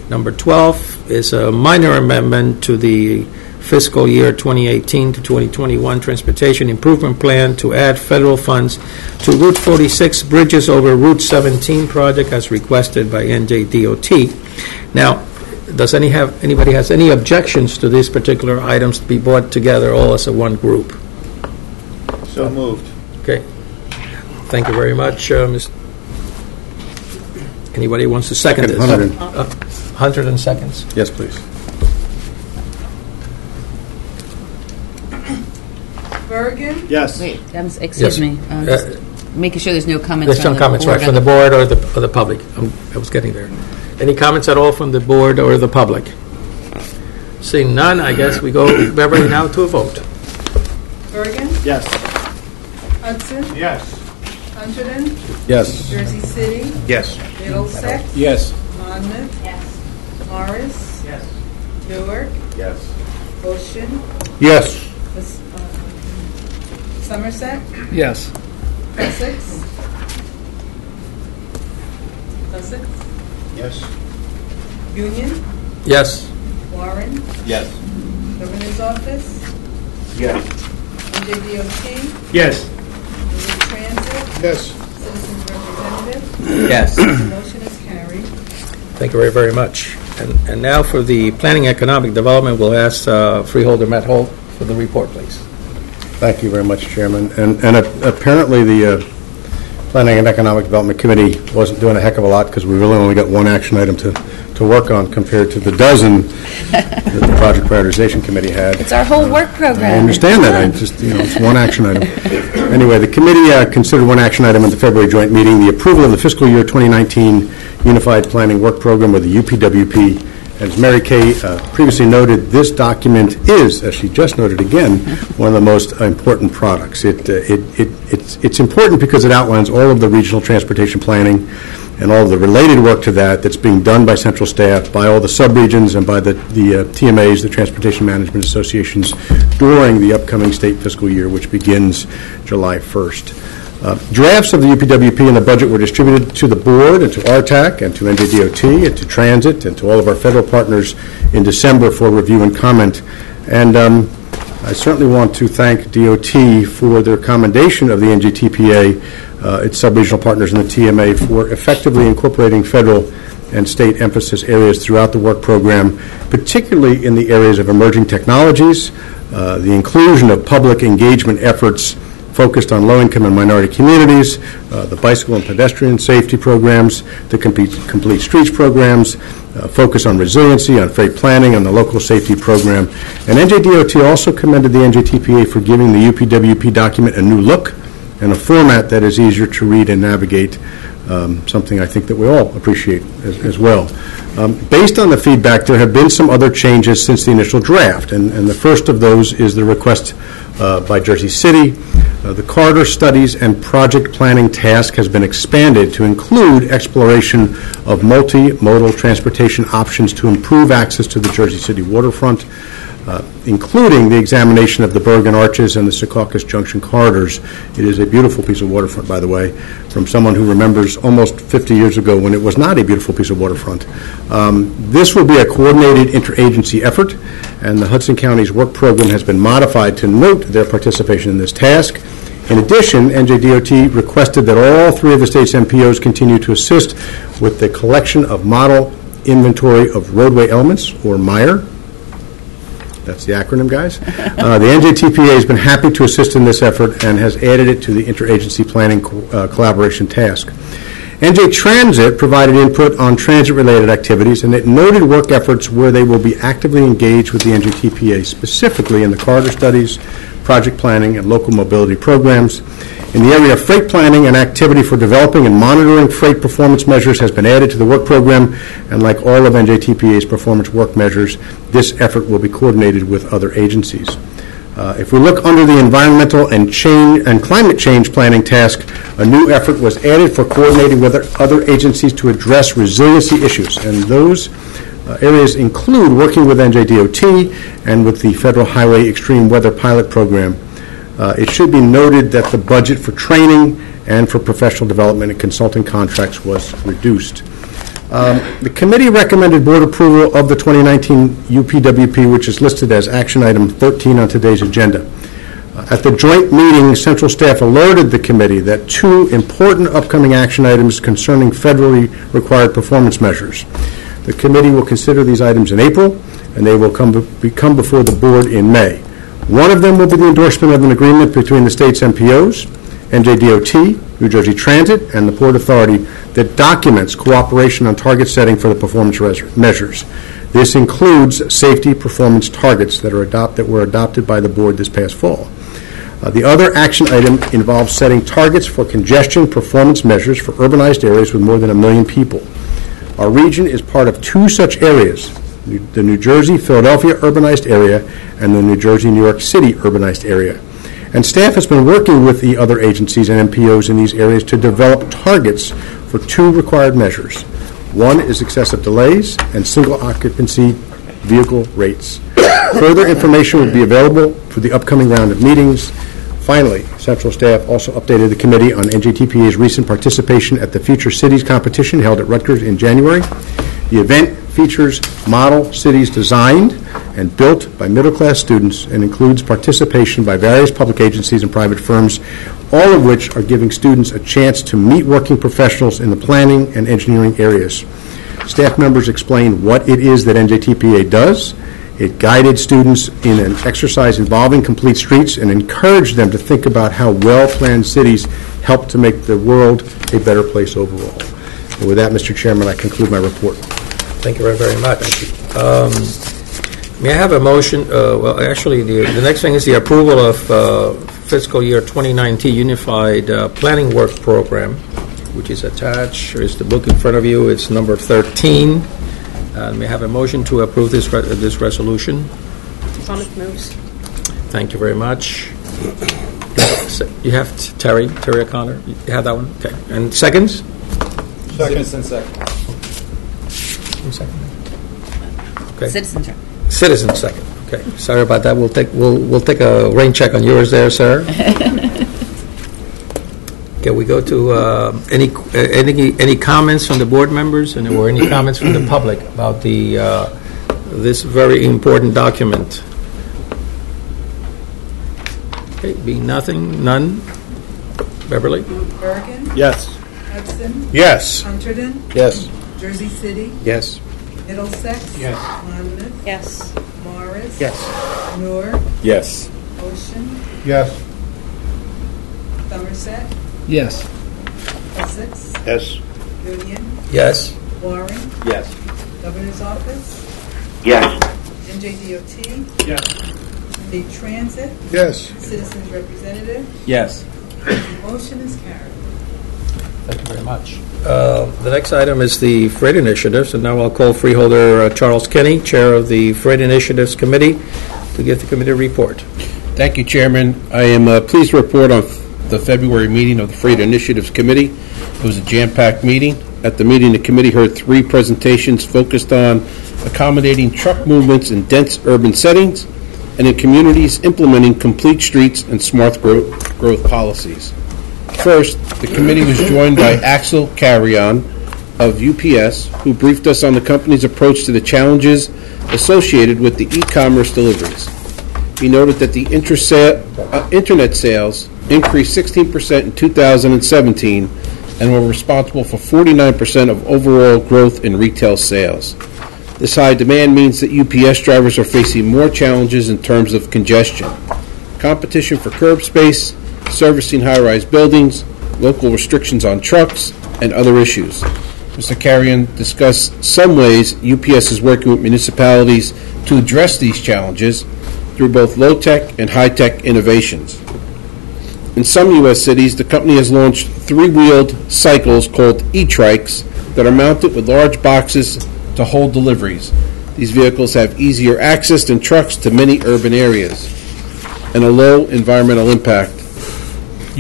Number 12 is a minor amendment to the fiscal year 2018 to 2021 Transportation Improvement Plan to add federal funds to Route 46 Bridges over Route 17 project as requested by NJDOT. Now, does anybody has any objections to these particular items to be brought together all as a one group? So moved. Okay. Thank you very much, Ms. Anybody wants to second this? 100 seconds. Yes, please. Bergen. Yes. Wait, excuse Yes. me. Just making sure there's no comments There's from some the comments, board right, from the board or the public. I was getting there. Any comments at all from the board or the public? Seeing none, I guess we go, Beverly, now to a vote. Bergen. Yes. Hudson. Yes. Hunterdon. Yes. Jersey City. Yes. Middlesex. Yes. Monmouth. Yes. Morris. Yes. Newark. Yes. Ocean. Yes. Somerset. Yes. Essex. Yes. Union. Yes. Warren. Yes. Governor's Office. Yes. NJDOT. Yes. Public Transit. Yes. Citizens Representative. Yes. Motion is carried. Thank you very, very much. And now for the Planning Economic Development, we'll ask Freeholder Matt Holt for the report, please. Thank you very much, Chairman. And apparently the Planning and Economic Development Committee wasn't doing a heck of a lot because we really only got one action item to work on compared to the dozen that the Project Prioritization Committee had. It's our whole work program. I understand that. I just, it's one action item. Anyway, the committee considered one action item at the February joint meeting, the approval of the fiscal year 2019 Unified Planning Work Program with the UPWP. As Mary Kay previously noted, this document is, as she just noted again, one of the most important products. It's important because it outlines all of the regional transportation planning and all of the related work to that that's being done by central staff, by all the subregions, and by the TMAs, the Transportation Management Associations, during the upcoming state fiscal year, which begins July 1st. Drafts of the UPWP and the budget were distributed to the board and to RTAC and to NJDOT and to Transit and to all of our federal partners in December for review and comment. And I certainly want to thank DOT for their commendation of the NJTPA, its sub-regional partners in the TMA, for effectively incorporating federal and state emphasis areas throughout the work program, particularly in the areas of emerging technologies, the inclusion of public engagement efforts focused on low-income and minority communities, the bicycle and pedestrian safety programs, the complete streets programs, focus on resiliency, on freight planning, on the local safety program. And NJDOT also commended the NJTPA for giving the UPWP document a new look and a format that is easier to read and navigate, something I think that we all appreciate as well. Based on the feedback, there have been some other changes since the initial draft, and the first of those is the request by Jersey City. The Carter Studies and Project Planning task has been expanded to include exploration of multimodal transportation options to improve access to the Jersey City waterfront, including the examination of the Bergen Arches and the Secaucus Junction corridors. It is a beautiful piece of waterfront, by the way, from someone who remembers almost 50 years ago when it was not a beautiful piece of waterfront. This will be a coordinated interagency effort, and the Hudson County's work program has been modified to note their participation in this task. In addition, NJDOT requested that all three of the state's MPOs continue to assist with the collection of model inventory of roadway elements, or MIRE. That's the acronym, guys. The NJTPA has been happy to assist in this effort and has added it to the interagency planning collaboration task. NJ Transit provided input on transit-related activities, and it noted work efforts where they will be actively engaged with the NJTPA, specifically in the corridor studies, project planning, and local mobility programs. In the area of freight planning, an activity for developing and monitoring freight performance measures has been added to the work program, and like all of NJTPA's performance work measures, this effort will be coordinated with other agencies. If we look under the environmental and climate change planning task, a new effort was added for coordinating with other agencies to address resiliency issues, and those areas include working with NJDOT and with the Federal Highway Extreme Weather Pilot Program. It should be noted that the budget for training and for professional development and consulting contracts was reduced. The committee recommended board approval of the 2019 UPWP, which is listed as action item 13 on today's agenda. At the joint meeting, central staff alerted the committee that two important upcoming action items concerning federally required performance measures. The committee will consider these items in April, and they will come before the board in May. One of them will be the endorsement of an agreement between the state's MPOs, NJDOT, New Jersey Transit, and the Port Authority that documents cooperation on target setting for the performance measures. This includes safety performance targets that were adopted by the board this past fall. The other action item involves setting targets for congestion performance measures for urbanized areas with more than 1 million people. Our region is part of two such areas, the New Jersey-Philadelphia urbanized area and the New Jersey-New York City urbanized area. And staff has been working with the other agencies and MPOs in these areas to develop targets for two required measures. One is excessive delays and single occupancy vehicle rates. Further information will be available for the upcoming round of meetings. Finally, central staff also updated the committee on NJTPA's recent participation at the Future Cities competition held at Rutgers in January. The event features model cities designed and built by middle-class students and includes participation by various public agencies and private firms, all of which are giving students a chance to meet working professionals in the planning and engineering areas. Staff members explained what it is that NJTPA does. It guided students in an exercise involving complete streets and encouraged them to think about how well-planned cities help to make the world a better place overall. And with that, Mr. Chairman, I conclude my report. Thank you very, very much. May I have a motion? Well, actually, the next thing is the approval of fiscal year 2019 Unified Planning Work Program, which is attached. Here's the book in front of you. It's number 13. May I have a motion to approve this resolution? Thomas moves. Thank you very much. You have Terry O'Connor. You have that one? Okay. And seconds? Citizen second. Okay. Citizen second. Okay. Sorry about that. We'll take a rain check on yours there, sir. Okay. We go to any comments from the board members, or any comments from the public about this very important document. Okay. Being none. Beverly. Bergen. Yes. Hudson. Yes. Hunterdon. Yes. Jersey City. Yes. Middlesex. Yes. Monmouth. Yes. Morris. Yes. Newark. Yes. Ocean. Yes. Somerset. Yes. Essex. Yes. Union. Yes. Warren. Yes. Governor's Office. Yes. NJDOT. Yes. The Transit. Yes. Citizens Representative. Yes. The motion is carried. Thank you very much. The next item is the Freight Initiatives, and now I'll call Freeholder Charles Kenny, Chair of the Freight Initiatives Committee, to give the committee a report. Thank you, Chairman. I am pleased to report on the February meeting of the Freight Initiatives Committee. It was a jam-packed meeting. At the meeting, the committee heard 3 presentations focused on accommodating truck movements in dense urban settings and in communities implementing complete streets and smart growth policies. First, the committee was joined by Axel Carrion of UPS, who briefed us on the company's approach to the challenges associated with the e-commerce deliveries. He noted that the internet sales increased 16% in 2017 and were responsible for 49% of overall growth in retail sales. This high demand means that UPS drivers are facing more challenges in terms of congestion, competition for curb space, servicing high-rise buildings, local restrictions on trucks, and other issues. Mr. Carrion discussed some ways UPS is working with municipalities to address these challenges through both low-tech and high-tech innovations. In some U.S. cities, the company has launched three-wheeled cycles called e-trikes that are mounted with large boxes to hold deliveries. These vehicles have easier access than trucks to many urban areas and a low environmental impact.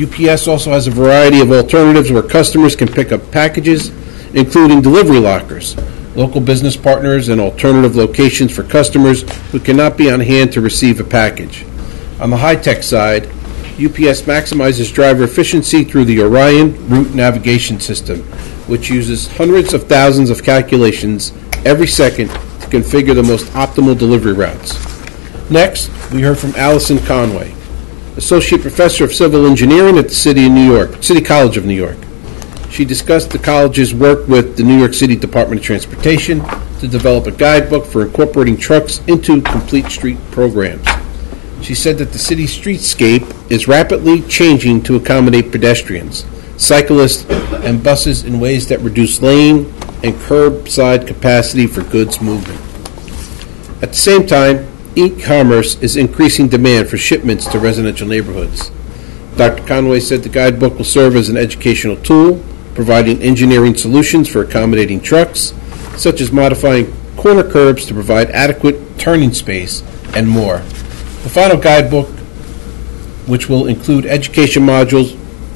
UPS also has a variety of alternatives where customers can pick up packages, including delivery lockers, local business partners, and alternative locations for customers who cannot be on hand to receive a package. On the high-tech side, UPS maximizes driver efficiency through the Orion route navigation system, which uses hundreds of thousands of calculations every second to configure the most optimal delivery routes. Next, we heard from Allison Conway, Associate Professor of Civil Engineering at the City College of New York. She discussed the college's work with the New York City Department of Transportation to develop a guidebook for incorporating trucks into complete street programs. She said that the city's streetscape is rapidly changing to accommodate pedestrians, cyclists, and buses in ways that reduce lane and curbside capacity for goods movement. At the same time, e-commerce is increasing demand for shipments to residential neighborhoods. Dr. Conway said the guidebook will serve as an educational tool, providing engineering solutions for accommodating trucks, such as modifying corner curbs to provide adequate turning space, and more. The final guidebook, which will include education modules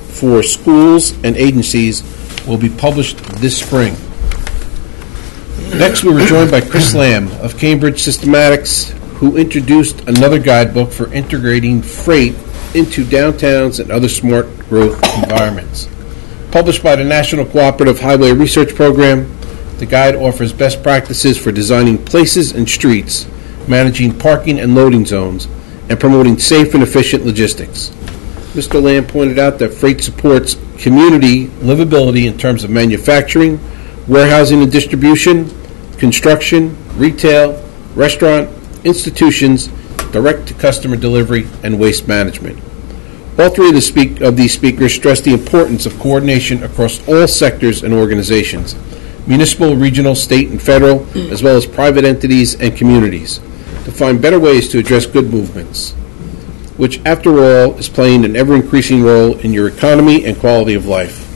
for schools and agencies, will be published this spring. Next, we were joined by Chris Lamb of Cambridge Systematics, who introduced another guidebook for integrating freight into downtowns and other smart growth environments. Published by the National Cooperative Highway Research Program, the guide offers best practices for designing places and streets, managing parking and loading zones, and promoting safe and efficient logistics. Mr. Lamb pointed out that freight supports community livability in terms of manufacturing, warehousing and distribution, construction, retail, restaurant, institutions, direct-to-customer delivery, and waste management. All three of these speakers stressed the importance of coordination across all sectors and organizations, municipal, regional, state, and federal, as well as private entities and communities, to find better ways to address good movements, which, after all, is playing an ever-increasing role in your economy and quality of life.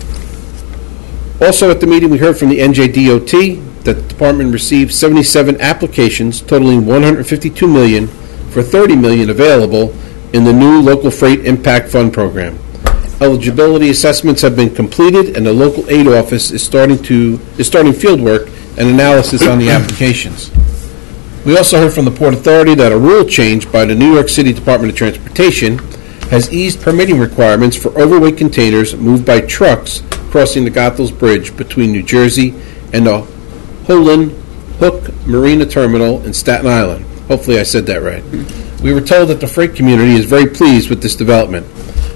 Also at the meeting, we heard from the NJDOT that the department received 77 applications totaling $152 million for $30 million available in the new Local Freight Impact Fund program. Eligibility assessments have been completed, and the local aid office is starting field work and analysis on the applications. We also heard from the Port Authority that a rule change by the New York City Department of Transportation has eased permitting requirements for overweight containers moved by trucks crossing the Goethals Bridge between New Jersey and the Hook Marina Terminal in Staten Island. Hopefully I said that right. We were told that the freight community is very pleased with this development.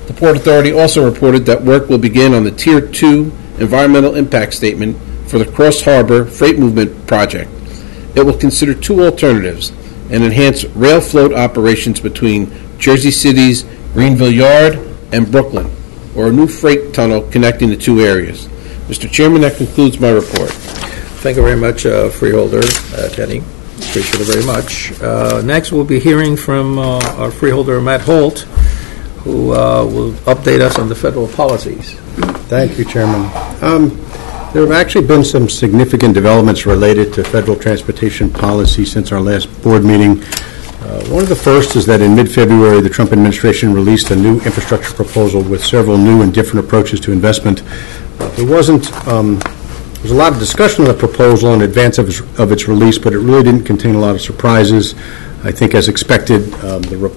The Port Authority also reported that work will begin on the Tier 2 environmental impact statement for the Cross Harbor Freight Movement Project. It will consider two alternatives: an enhanced rail float operations between Jersey City's Greenville Yard and Brooklyn, or a new freight tunnel connecting the two areas. Mr. Chairman, that concludes my report. Thank you very much, Freeholder Kenny. Appreciate it very much. Next, we'll be hearing from our freeholder, Matt Holt, who will update us on the federal policies. Thank you, Chairman. There have actually been some significant developments related to federal transportation policy since our last board meeting. One of the first is that in mid-February, the Trump administration released a new infrastructure proposal with several new and different approaches to investment. There was a lot of discussion of the proposal in advance of its release, but it really didn't contain a lot of surprises. I think, as expected, the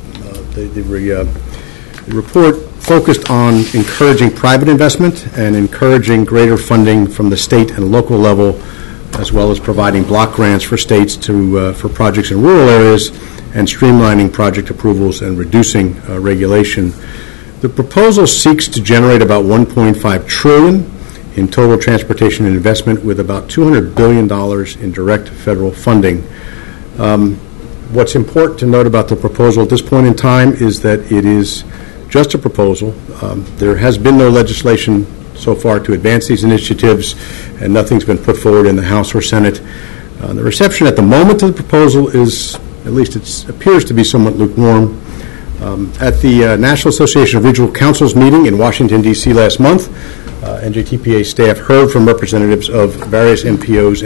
report focused on encouraging private investment and encouraging greater funding from the state and local level, as well as providing block grants for states for projects in rural areas, and streamlining project approvals and reducing regulation. The proposal seeks to generate about $1.5 trillion in total transportation and investment, with about $200 billion in direct federal funding. What's important to note about the proposal at this point in time is that it is just a proposal. There has been no legislation so far to advance these initiatives, and nothing's been put forward in the House or Senate. The reception at the moment of the proposal is, at least it appears to be, somewhat lukewarm. At the National Association of Regional Councils meeting in Washington, D.C. last month, NJTPA staff heard from representatives of various NPOs